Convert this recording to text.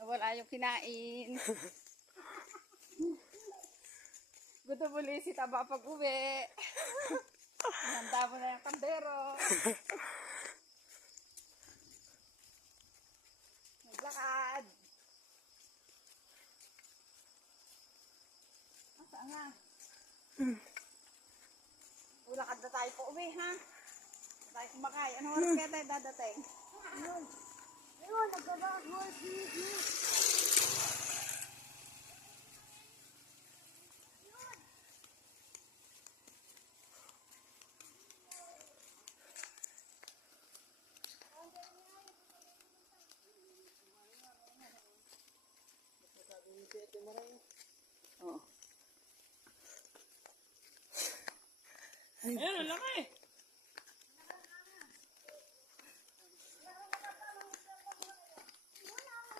Wala yung kinain. Gusto muli si Taba pag uwi. Handa mo na yung kandero. Naglakad. Saan nga? Ulakad na tayo po uwi, ha? Tayo kumakay. Anong oras kaya tayo dadating? Ayun. Ayun, nagkabagod. Oo. Ayun, ang laki.